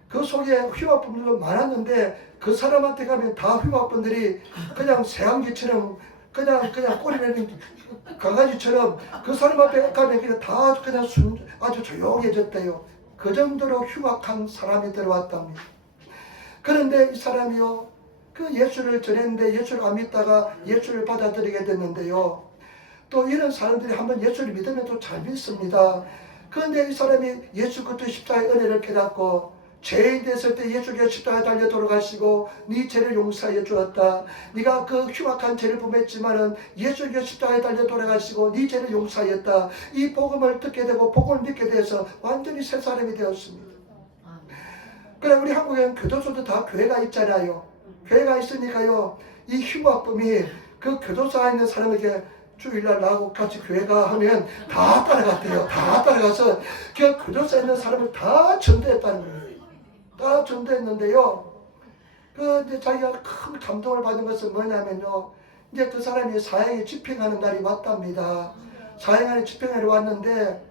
그 속에 흉악범들도 많았는데 그 사람한테 가면 다 흉악범들이 그냥 새한기처럼 그냥 꼬리내는 강아지처럼 그 사람 앞에 가면 그냥 다 아주 조용해졌대요. 그 정도로 흉악한 사람이 들어왔답니다. 그런데 이 사람이요, 그 예수를 전했는데 예수를 안 믿다가 예수를 받아들이게 됐는데요. 또 이런 사람들이 한번 예수를 믿으면 또 잘 믿습니다. 그런데 이 사람이 예수 그리스도의 십자가의 은혜를 깨닫고 죄인 됐을 때 예수께서 십자가에 달려 돌아가시고 네 죄를 용서해 주었다. 네가 그 흉악한 죄를 범했지만은 예수께서 십자가에 달려 돌아가시고 네 죄를 용서하였다. 이 복음을 듣게 되고 복음을 믿게 돼서 완전히 새 사람이 되었습니다. 그래, 우리 한국에는 교도소도 다 교회가 있잖아요. 교회가 있으니까요, 이 흉악범이 그 교도소 안에 있는 사람에게 주일날 나하고 같이 교회가 하면 다 따라갔대요. 다 따라가서 그 교도소에 있는 사람을 다 전도했다는 거예요. 다 전도했는데요. 이제 자기가 큰 감동을 받은 것은 뭐냐면요, 이제 그 사람이 사형에 집행하는 날이 왔답니다. 사형에 집행하러 왔는데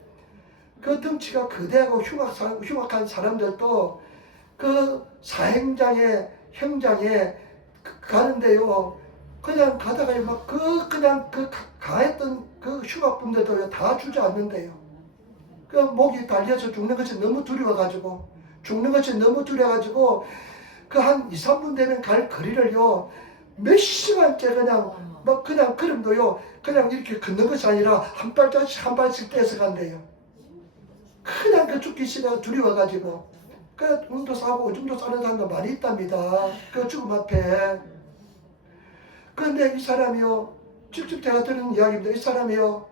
그 덩치가 거대하고 흉악한 사람들도 그 사형장에, 형장에 가는데요, 그냥 가다가 막 가했던 그 흉악범들도 다 주저앉는데요. 그 목이 달려서 죽는 것이 너무 두려워가지고 그 한 2, 3분 되면 갈 거리를요, 몇 시간째 그냥 걸음도요, 그냥 이렇게 걷는 것이 아니라 한 발씩 떼서 간대요. 그냥 그 죽기 싫어 두려워가지고. 그 운도 싸고 오줌도 싸는 사람도 많이 있답니다. 그 죽음 앞에. 그런데 이 사람이요, 직접 제가 들은 이야기입니다. 이 사람이요,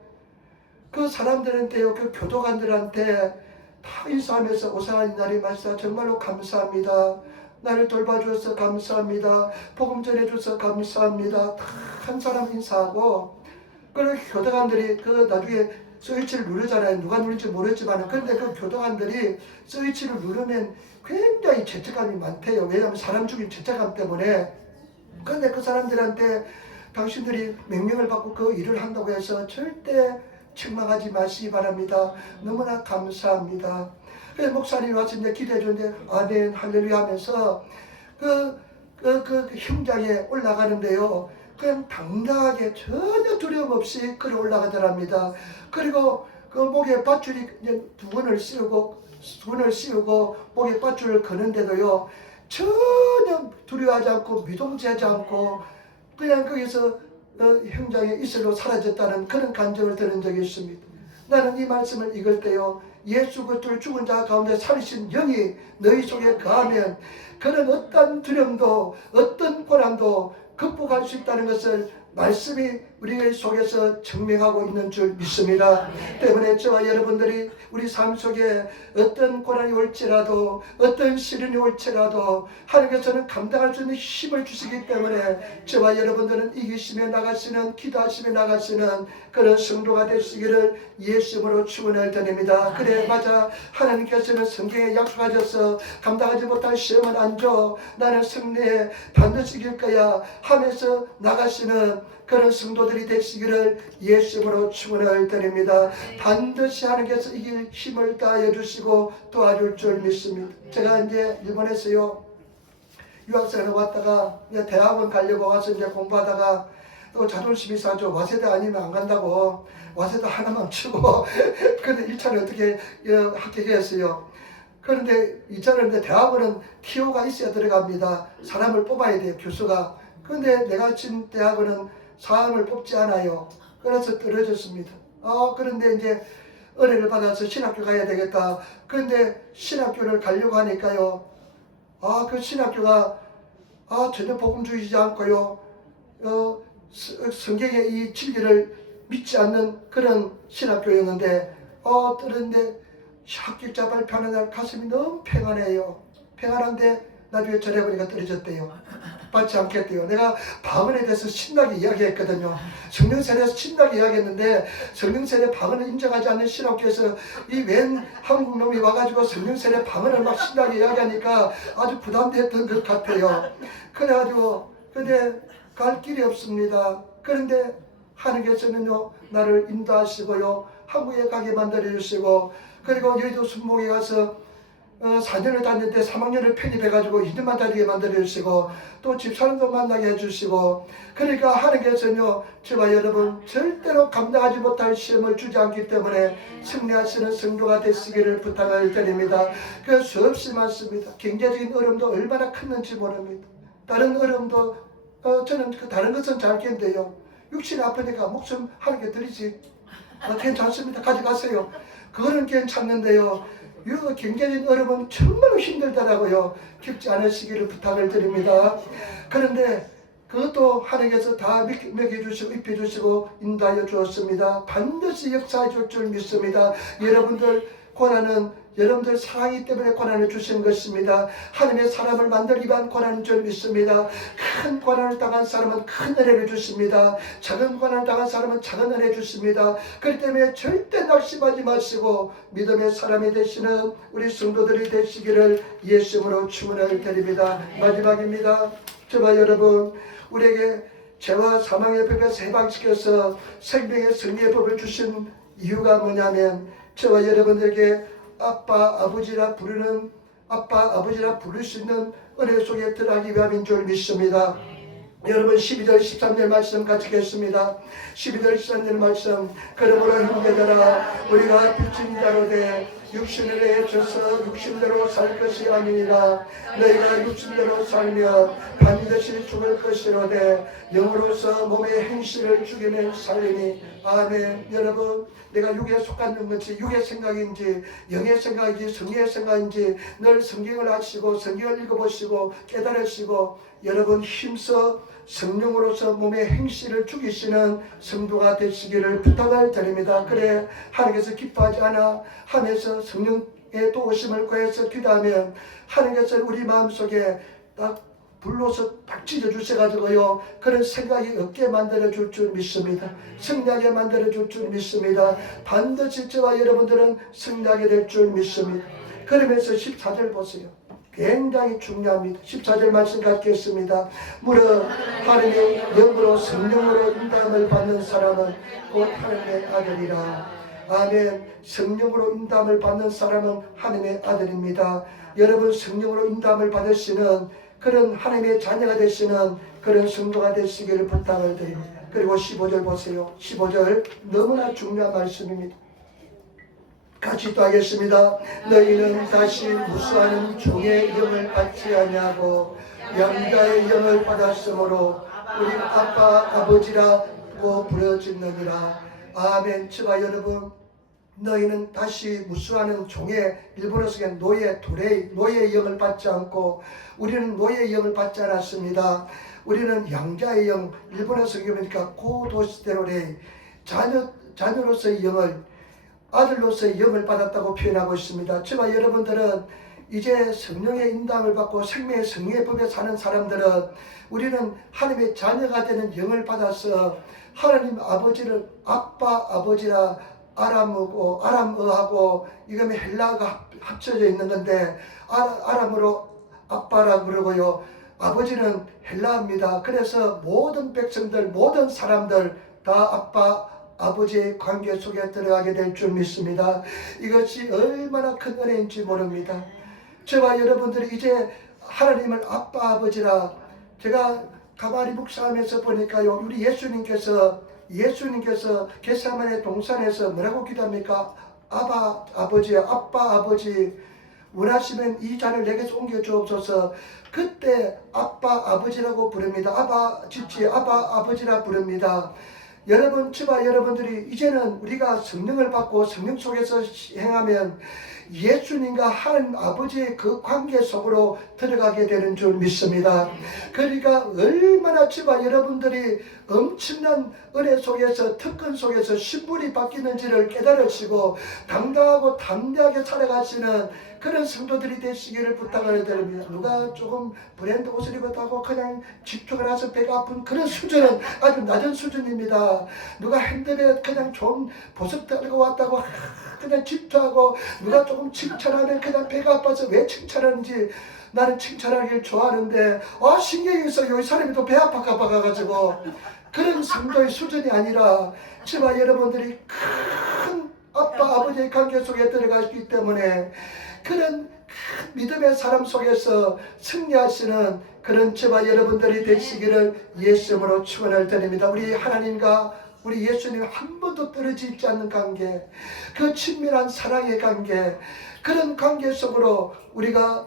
그 사람들한테요, 그 교도관들한테 다 인사하면서 오사한 날이 마시다 정말로 감사합니다. 나를 돌봐주셔서 감사합니다. 복음 전해주셔서 감사합니다. 다 한 사람 인사하고, 그 교도관들이 그 나중에 스위치를 누르잖아요. 누가 누를지 모르겠지만, 그런데 그 교도관들이 스위치를 누르면 굉장히 죄책감이 많대요. 왜냐하면 사람 죽인 죄책감 때문에. 그런데 그 사람들한테 당신들이 명령을 받고 그 일을 한다고 해서 절대 책망하지 마시기 바랍니다. 너무나 감사합니다. 그래서 목사님이 와서 이제 기도해 주는데 아멘 할렐루야 하면서 그 형장에 올라가는데요, 그냥 당당하게 전혀 두려움 없이 걸어 올라가더랍니다. 그리고 그 목에 밧줄이 두근을 씌우고 목에 밧줄을 거는데도요, 전혀 두려워하지 않고 미동치하지 않고 그냥 거기서 형장에 이슬로 사라졌다는 그런 감정을 들은 적이 있습니다. 나는 이 말씀을 읽을 때요, 예수 그리스도를 죽은 자 가운데 살리신 영이 너희 속에 거하면 그런 어떤 두려움도 어떤 고난도 극복할 수 있다는 것을 말씀이 우리 속에서 증명하고 있는 줄 믿습니다. 때문에 저와 여러분들이 우리 삶 속에 어떤 고난이 올지라도 어떤 시련이 올지라도 하나님께서는 감당할 수 있는 힘을 주시기 때문에 저와 여러분들은 이기시며 나가시는, 기도하시며 나가시는 그런 성도가 되시기를 예수님으로 축원을 드립니다. 그래, 맞아. 하나님께서는 성경에 약속하셔서 감당하지 못한 시험은 안 줘. 나는 승리해 반드시 이길 거야 하면서 나가시는 그런 성도들이 되시기를 예수님으로 축원을 드립니다. 반드시 하나님께서 이길 힘을 다하여 주시고 도와줄 줄 믿습니다. 제가 이제 일본에서요, 유학생을 왔다가 대학원 가려고 와서 이제 공부하다가 또 자존심이 싸죠. 와세대 아니면 안 간다고 와세대 하나만 치고 근데 1차를 어떻게 합격했어요. 그런데 2차는 대학원은 TO가 있어야 들어갑니다. 사람을 뽑아야 돼요, 교수가. 그런데 내가 친 대학원은 사람을 뽑지 않아요. 그래서 떨어졌습니다. 그런데 이제 은혜를 받아서 신학교 가야 되겠다. 그런데 신학교를 가려고 하니까요. 그 신학교가 전혀 복음주의지 않고요. 성경의 이 진리를 믿지 않는 그런 신학교였는데 그런데 합격자 발표하는 날 가슴이 너무 평안해요. 평안한데 나중에 전해보니까 떨어졌대요. 받지 않겠대요. 내가 방언에 대해서 신나게 이야기했거든요. 성령세례에서 신나게 이야기했는데 성령세례 방언을 인정하지 않는 신학교에서 이 웬 한국 놈이 와가지고 성령세례 방언을 막 신나게 이야기하니까 아주 부담됐던 것 같아요. 그래가지고 근데 갈 길이 없습니다. 그런데 하나님께서는요 나를 인도하시고요 한국에 가게 만들어 주시고 그리고 여의도 순복에 가서 4년을 다녔는데 3학년을 편입해가지고 2년만 다니게 만들어주시고 또 집사람도 만나게 해주시고 그러니까 하나님께서는요 저와 여러분 절대로 감당하지 못할 시험을 주지 않기 때문에 승리하시는 성도가 되시기를 부탁을 드립니다. 그 수없이 많습니다. 경제적인 어려움도 얼마나 컸는지 모릅니다. 다른 어려움도 저는 다른 것은 잘 견뎌요. 육신이 아프니까 목숨 하나님께 드리지. 괜찮습니다. 가져가세요. 그거는 괜찮는데요. 이 경제적인 어려움은 정말로 힘들다라고요. 겪지 않으시기를 부탁을 드립니다. 그런데 그것도 하나님께서 다 먹여주시고 입혀주시고 인도하여 주었습니다. 반드시 역사해 줄 줄 믿습니다. 여러분들 고난은 여러분들 사랑이 때문에 고난을 주신 것입니다. 하나님의 사람을 만들기 위한 고난인 줄 믿습니다. 큰 고난을 당한 사람은 큰 은혜를 주십니다. 작은 고난을 당한 사람은 작은 은혜 주십니다. 그렇기 때문에 절대 낙심하지 마시고 믿음의 사람이 되시는 우리 성도들이 되시기를 예수님으로 축원을 드립니다. 마지막입니다. 저와 여러분 우리에게 죄와 사망의 법에서 해방시켜서 생명의 승리의 법을 주신 이유가 뭐냐면 저와 여러분들에게 아빠 아버지라 부르는 아빠 아버지라 부를 수 있는 은혜 속에 들어가기 위함인 줄 믿습니다. 여러분 12절 13절 말씀 같이 읽겠습니다. 12절 13절 말씀 그러므로 형제들아 우리가 빚진 자로 돼 육신을 내쳐서 육신대로 살 것이 아니니라. 너희가 육신대로 살면 반드시 죽을 것이로되 영으로서 몸의 행실을 죽이는 살리니. 아멘. 여러분 내가 육에 속한 것이 육의 생각인지 영의 생각인지 성령의 생각인지 늘 성경을 아시고 성경을 읽어보시고 깨달으시고 여러분 힘써 성령으로서 몸의 행실을 죽이시는 성도가 되시기를 부탁을 드립니다. 그래 하나님께서 기뻐하지 않아 하면서 성령의 도우심을 구해서 기도하면 하나님께서 우리 마음속에 딱 불로서 딱 찢어주셔가지고요 그런 생각이 없게 만들어줄 줄 믿습니다. 승리하게 만들어줄 줄 믿습니다. 반드시 저와 여러분들은 승리하게 될 줄 믿습니다. 그러면서 14절 보세요. 굉장히 중요합니다. 14절 말씀 갖겠습니다. 무릇 하나님의 영으로 성령으로 인도함을 받는 사람은 곧 하나님의 아들이라. 아멘. 성령으로 인도함을 받는 사람은 하나님의 아들입니다. 여러분 성령으로 인도함을 받으시는 그런 하나님의 자녀가 되시는 그런 성도가 되시기를 부탁을 드립니다. 그리고 15절 보세요. 15절 너무나 중요한 말씀입니다. 같이 또 하겠습니다. 너희는 다시 무수하는 종의 영을 받지 아니하고 양자의 영을 받았으므로 우리 아빠 아버지라고 부르짖느니라. 아멘. 저와 여러분 너희는 다시 무수하는 종의 일본어 속에 노예의 영을 받지 않고 우리는 노예의 영을 받지 않았습니다. 우리는 양자의 영, 일본어 속에 보니까 고도시대로레이 자녀로서의 영을 아들로서의 영을 받았다고 표현하고 있습니다. 저와 여러분들은 이제 성령의 인도함을 받고 생명의 성령의 법에 사는 사람들은 우리는 하나님의 자녀가 되는 영을 받아서 하나님 아버지를 아빠 아버지라 아람어하고 이거는 헬라어가 합쳐져 있는 건데 아람으로 아빠라 그러고요. 아버지는 헬라어입니다. 그래서 모든 백성들 모든 사람들 다 아빠 아버지의 관계 속에 들어가게 될 줄 믿습니다. 이것이 얼마나 큰 은혜인지 모릅니다. 저와 여러분들이 이제 하나님을 아빠 아버지라 제가 가바리 묵상하면서 보니까요, 우리 예수님께서 겟세마네 동산에서 뭐라고 기도합니까? 아버지, 아빠 아버지, 원하시면 이 잔을 내게서 옮겨 주옵소서. 그때 아빠 아버지라고 부릅니다. 아바 지치 아바 아버지라 부릅니다. 여러분, 저와 여러분들이 이제는 우리가 성령을 받고 성령 속에서 행하면 예수님과 하나님 아버지의 그 관계 속으로 들어가게 되는 줄 믿습니다. 그러니까 얼마나 저와 여러분들이 엄청난 은혜 속에서, 특권 속에서 신분이 바뀌는지를 깨달으시고 당당하고 담대하게 살아가시는 그런 성도들이 되시기를 부탁을 드립니다. 누가 조금 브랜드 옷을 입었다고 그냥 집중을 해서 배가 아픈 그런 수준은 아주 낮은 수준입니다. 누가 핸드백 그냥 좀 보석 달고 왔다고 그냥 집중하고, 누가 조금 칭찬하면 그냥 배가 아파서 왜 칭찬하는지, 나는 칭찬하기를 좋아하는데 신경이 있어요. 이 사람이 또 배 아파가지고. 그런 성도의 수준이 아니라 저와 여러분들이 큰 아빠 아버지의 관계 속에 들어가기 때문에 그런 큰 믿음의 사람 속에서 승리하시는 그런 저와 여러분들이 되시기를 예수님으로 축원을 드립니다. 우리 하나님과 우리 예수님 한 번도 떨어지지 않는 관계, 그 친밀한 사랑의 관계, 그런 관계 속으로 우리가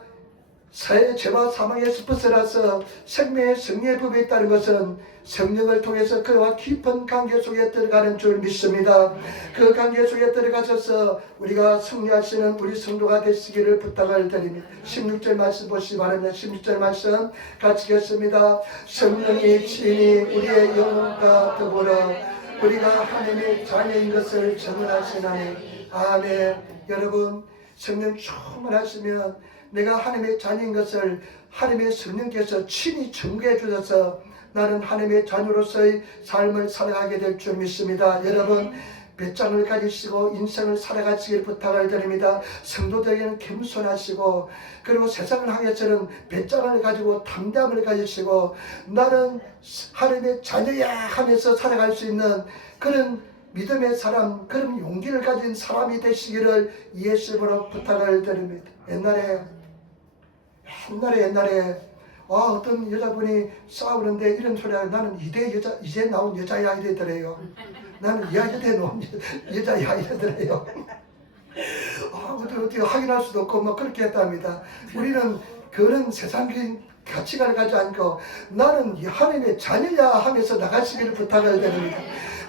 죄와 사망에서 벗어나서 생명의 승리의 법에 있다는 것은 성령을 통해서 그와 깊은 관계 속에 들어가는 줄 믿습니다. 그 관계 속에 들어가셔서 우리가 승리하시는 우리 성도가 되시기를 부탁을 드립니다. 16절 말씀 보시기 바랍니다. 16절 말씀 같이 읽겠습니다. 성령이 친히 우리의 영혼과 더불어 우리가 하나님의 자녀인 것을 증언하시나니. 아멘. 여러분, 성령 충만하시면 내가 하나님의 자녀인 것을 하나님의 성령께서 친히 증거해 주셔서 나는 하나님의 자녀로서의 삶을 살아가게 될 줄 믿습니다. 여러분, 배짱을 가지시고 인생을 살아가시길 부탁을 드립니다. 성도들에게는 겸손하시고, 그리고 세상을 향해서는 배짱을 가지고 담대함을 가지시고 나는 하나님의 자녀야 하면서 살아갈 수 있는 그런 믿음의 사람, 그런 용기를 가진 사람이 되시기를 예수님으로 부탁을 드립니다. 옛날에 어떤 여자분이 싸우는데 이런 소리 하고, 나는 이제 나온 여자야 이러더래요. 나는 이제 나온 여자야 이러더래요. 어떻게 확인할 수도 없고 뭐 그렇게 했답니다. 우리는 그런 세상적인 가치관을 가지지 않고 나는 하나님의 자녀야 하면서 나가시기를 부탁을 드립니다.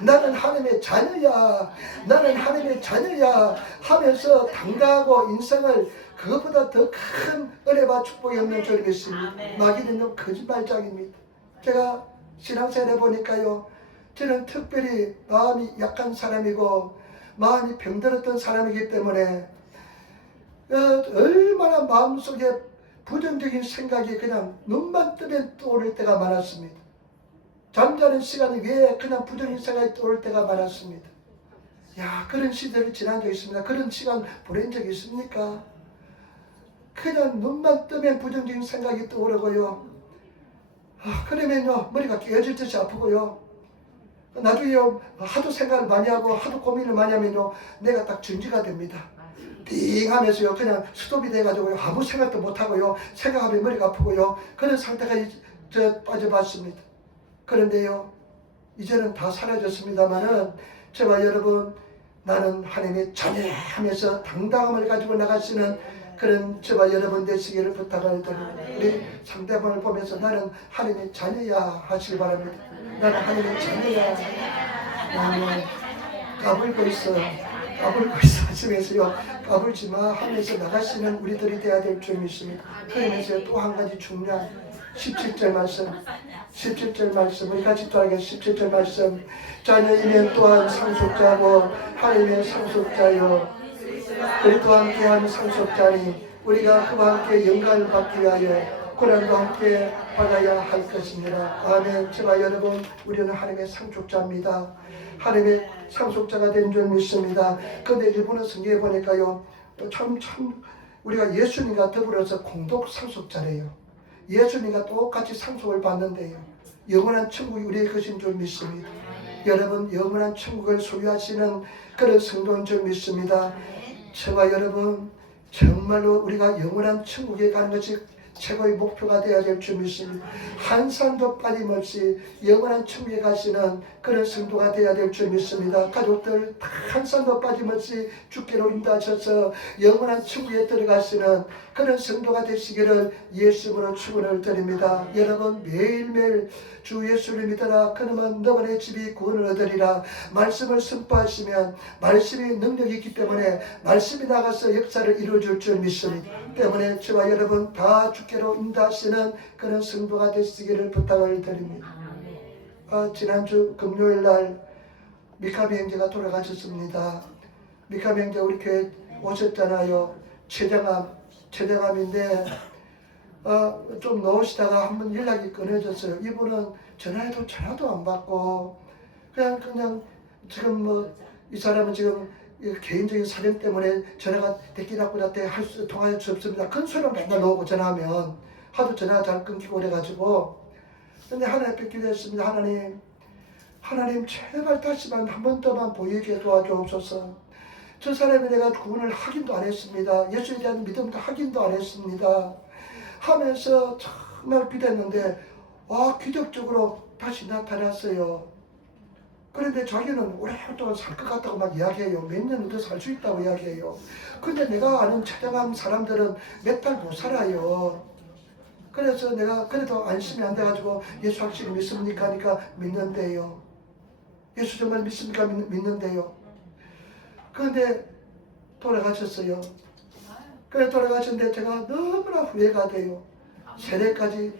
나는 하나님의 자녀야, 나는 하나님의 자녀야 하면서 당당하고 인생을 그것보다 더 큰 은혜와 축복이 없는 줄 믿습니다. 마귀는 거짓말장입니다. 제가 신앙생활 해보니까요, 저는 특별히 마음이 약한 사람이고 마음이 병들었던 사람이기 때문에 얼마나 마음속에 부정적인 생각이 그냥 눈만 뜨면 떠오를 때가 많았습니다. 잠자는 시간이 왜 그냥 부정적인 생각이 떠오를 때가 많았습니다. 그런 시절이 지난 적이 있습니다. 그런 시간 보낸 적이 있습니까? 그냥 눈만 뜨면 부정적인 생각이 떠오르고요. 그러면요, 머리가 깨질 듯이 아프고요. 나중에요, 하도 생각을 많이 하고 하도 고민을 많이 하면요, 내가 딱 정지가 됩니다. 띵 하면서요, 그냥 스톱이 돼가지고요, 아무 생각도 못하고요, 생각하면 머리가 아프고요, 그런 상태가 빠져봤습니다. 그런데요, 이제는 다 사라졌습니다만은, 저와 여러분, 나는 하나님의 자녀 하면서 당당함을 가지고 나가시는 그런 저와 여러분 되시기를 부탁을 드립니다. 우리 상대방을 보면서 나는 하나님의 자녀야 하시기 바랍니다. 나는 하나님의 자녀야. 나는 까불고 있어 하시면서요, 까불지 마 하면서 나가시는 우리들이 되어야 될 줄 믿습니다. 그러면서 또 한 가지 중요한 17절 말씀 우리 같이 또하게 17절 말씀. 자녀이면 또한 상속자고 하나님의 상속자요, 그리스도와 함께한 상속자니 우리가 그와 함께 영광을 받기 위하여 고난도 함께 받아야 할 것입니다. 아멘. 저와 여러분, 우리는 하나님의 상속자입니다. 하나님의 상속자가 된 줄 믿습니다. 그런데 일본어 성경에 보니까요, 참 우리가 예수님과 더불어서 공동 상속자래요. 예수님과 똑같이 상속을 받는데요, 영원한 천국이 우리의 것인 줄 믿습니다. 여러분, 영원한 천국을 소유하시는 그런 성도인 줄 믿습니다. 저와 여러분, 정말로 우리가 영원한 천국에 가는 것이 최고의 목표가 되어야 될 줄 믿습니다. 한 사람도 빠짐없이 영원한 천국에 가시는 그런 성도가 되어야 될 줄 믿습니다. 가족들 다 한 사람도 빠짐없이 주께로 인도하셔서 영원한 천국에 들어가시는 그런 성도가 되시기를 예수님으로 축원을 드립니다. 여러분 매일매일 주 예수를 믿어라 그러면 너만의 집이 구원을 얻으리라 말씀을 선포하시면 말씀이 능력이 있기 때문에 말씀이 나가서 역사를 이루어줄 줄 믿습니다. 때문에 저와 여러분 다 주께로 인도하시는 그런 성도가 되시기를 부탁을 드립니다. 지난주 금요일날 미카미 형제가 돌아가셨습니다. 미카미 형제 우리 교회 오셨잖아요. 췌장암인데 좀 넣으시다가 한번 연락이 끊어졌어요. 이분은 전화해도 전화도 안 받고 그냥 지금 뭐 이 사람은 지금 개인적인 사정 때문에 전화가 됐기나꾸나 때 통화할 수 없습니다. 큰 소리로 맨날 나오고 전화하면 하도 전화가 잘 끊기고 그래가지고 근데 하나님 앞에 기도했습니다. 하나님 제발 다시만 한 번 더만 보이게 도와주옵소서. 저 사람이 내가 구원을 확인도 안 했습니다. 예수에 대한 믿음도 확인도 안 했습니다. 하면서 정말 기도했는데 기적적으로 다시 나타났어요. 그런데 자기는 오랫동안 살 것 같다고 막 이야기해요. 몇 년 더 살 수 있다고 이야기해요. 근데 내가 아는 췌장암 사람들은 몇 달 못 살아요. 그래서 내가 그래도 안심이 안 돼가지고 예수 확실히 믿습니까? 하니까 믿는데요. 예수 정말 믿습니까? 믿는데요. 그런데 돌아가셨어요. 그래 돌아가셨는데 제가 너무나 후회가 돼요. 세례까지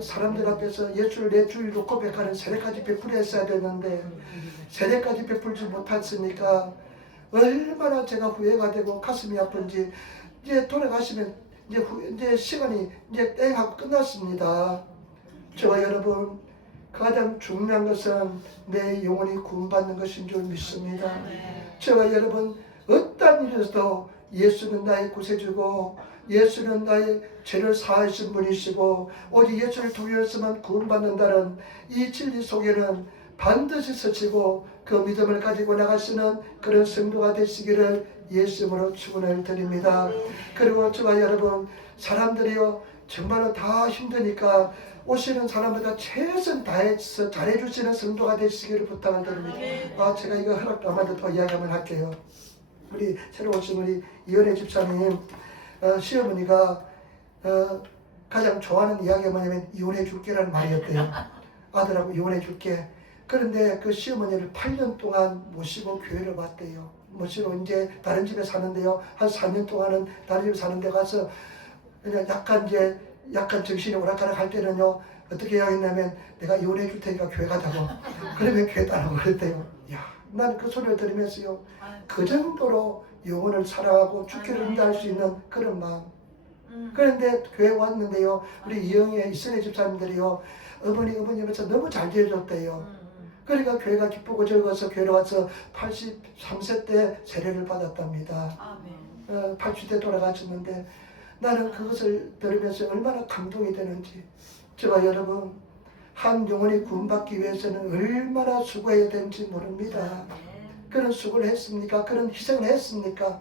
사람들 앞에서 예수를 내 주일로 고백하는 세례까지 베풀었어야 되는데 세례까지 베풀지 못했으니까 얼마나 제가 후회가 되고 가슴이 아픈지 이제 돌아가시면 이제 시간이 이제 땡하고 끝났습니다. 저와 여러분 가장 중요한 것은 내 영혼이 구원받는 것인 줄 믿습니다. 저와 여러분 어떤 일에서도 예수는 나의 구세주고 예수는 나의 죄를 사하신 분이시고 오직 예수를 통해서만 구원받는다는 이 진리 속에는 반드시 서치고 그 믿음을 가지고 나가시는 그런 성도가 되시기를 예수님으로 축원을 드립니다. 그리고 저와 여러분 사람들이요 정말로 다 힘드니까 오시는 사람보다 최선 다해서 잘해주시는 성도가 되시기를 부탁을 드립니다. 제가 이거 허락도 아마도 더 이야기 한번 할게요. 우리 새로 오신 우리 이은혜 집사님 시어머니가 가장 좋아하는 이야기가 뭐냐면 이혼해 줄게라는 말이었대요. 아들하고 이혼해 줄게. 그런데 그 시어머니를 8년 동안 모시고 교회를 왔대요. 모시고 이제 다른 집에 사는데요. 한 4년 동안은 다른 집에 사는데 가서 그냥 약간 정신이 오락가락 할 때는요. 어떻게 해야 했냐면 내가 이혼해 줄 테니까 교회 가자고. 그러면 교회 따라고 그랬대요. 난 그 소리를 들으면서요. 그 정도로 영혼을 사랑하고 주께를 인도할 수 있는 그런 마음. 그런데 교회 왔는데요. 우리 이영애 이선혜 집사님들이요. 어머니면서 너무 잘 대해줬대요. 그러니까 교회가 기쁘고 즐거워서 교회에 와서 83세 때 세례를 받았답니다. 80대 돌아가셨는데 나는 그것을 들으면서 얼마나 감동이 되는지. 저와 여러분 한 영혼이 구원받기 위해서는 얼마나 수고해야 되는지 모릅니다. 그런 수고를 했습니까? 그런 희생을 했습니까?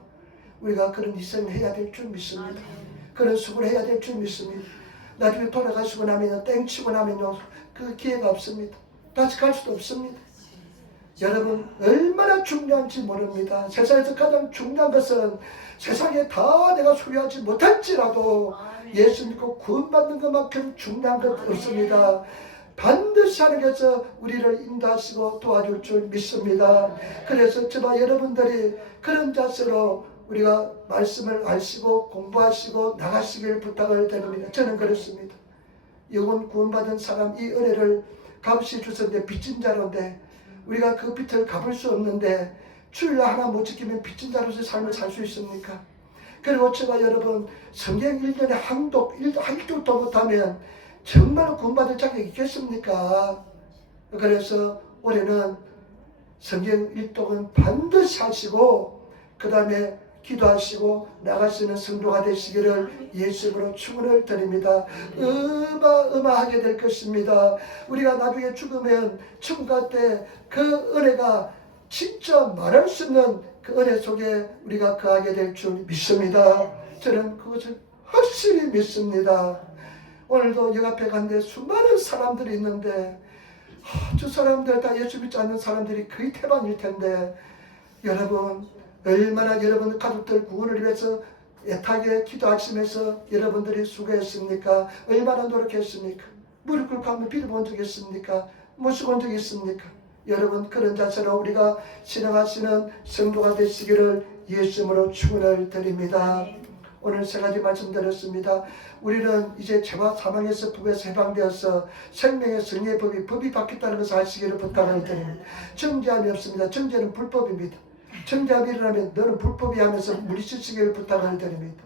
우리가 그런 희생을 해야 될 줄 믿습니다. 그런 수고를 해야 될 줄 믿습니다. 나중에 돌아가시고 나면 땡치고 나면요 그 기회가 없습니다. 다시 갈 수도 없습니다. 여러분 얼마나 중요한지 모릅니다. 세상에서 가장 중요한 것은 세상에 다 내가 소유하지 못할지라도 예수 믿고 구원받는 것만큼 중요한 것 없습니다. 반드시 하나님께서 우리를 인도하시고 도와줄 줄 믿습니다. 그래서 저와 여러분들이 그런 자세로 우리가 말씀을 아시고 공부하시고 나가시길 부탁을 드립니다. 저는 그렇습니다. 영혼 구원받은 사람 이 은혜를 값이 주셨는데 빚진 자로인데 우리가 그 빚을 갚을 수 없는데 주일 하나 못 지키면 빚진 자로서 삶을 살 수 있습니까? 그리고 저와 여러분 성경 1년에 한 쪽도 못하면 정말로 구원받을 자격이 있겠습니까? 그래서 올해는 성경 1독은 반드시 하시고 그 다음에 기도하시고 나가시는 성도가 되시기를 예수님으로 축원을 드립니다. 어마어마하게 될 것입니다. 우리가 나중에 죽으면 천국 갈 때 그 은혜가 진짜 말할 수 없는 그 은혜 속에 우리가 거하게 될 줄 믿습니다. 저는 그것을 확실히 믿습니다. 오늘도 역 앞에 간데 수많은 사람들이 있는데 저 사람들 다 예수 믿지 않는 사람들이 거의 태반일 텐데 여러분 얼마나 여러분 가족들 구원을 위해서 애타게 기도하시면서 여러분들이 수고했습니까? 얼마나 노력했습니까? 무릎 꿇고 한번 빌어본 적이 있습니까? 모시고 온 적이 있습니까? 여러분 그런 자세로 우리가 신앙하시는 성도가 되시기를 예수님으로 축원을 드립니다. 오늘 세 가지 말씀드렸습니다. 우리는 이제 죄와 사망에서 법에서 해방되어서 생명의 승리의 법이 바뀌었다는 것을 아시기를 부탁을 드립니다. 정죄함이 없습니다. 정죄는 불법입니다. 정죄함이 일어나면 너는 불법이 하면서 물리치시기를 부탁을 드립니다.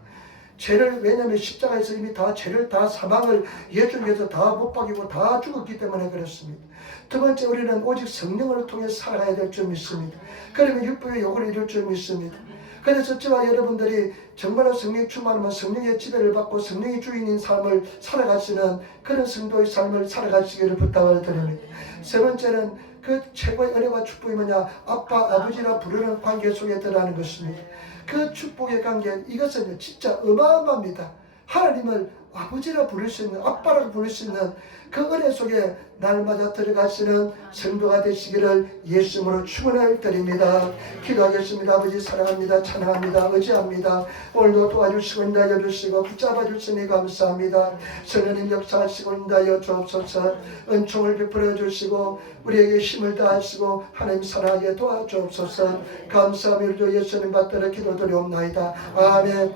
죄를 왜냐하면 십자가에서 이미 다 죄를 다 사망을 예수님께서 다 못 박이고 다 죽었기 때문에 그렇습니다. 두 번째 우리는 오직 성령을 통해 살아가야 될 줄 믿습니다. 그러면 율법의 요구를 이룰 줄 믿습니다. 그래서 저와 여러분들이 정말로 성령이 충만하면 성령의 지배를 받고 성령이 주인인 삶을 살아가시는 그런 성도의 삶을 살아가시기를 부탁을 드립니다. 세 번째는 그 최고의 은혜와 축복이 뭐냐? 아빠, 아버지라 부르는 관계 속에 들어가는 것입니다. 그 축복의 관계, 이것은 진짜 어마어마합니다. 하나님을 아버지라 부를 수 있는, 아빠라고 부를 수 있는 그 은혜 속에 날마다 들어가시는 성도가 되시기를 예수님으로 축원을 드립니다. 기도하겠습니다. 아버지 사랑합니다. 찬양합니다. 의지합니다. 오늘도 도와주시고 인도하여 주시고 붙잡아 주시니 감사합니다. 성령님 역사하시고 인도하여 주옵소서. 은총을 베풀어 주시고 우리에게 힘을 다하시고 하나님 사랑하게 도와주옵소서. 감사합니다. 예수님 받들어 기도드리옵나이다. 아멘.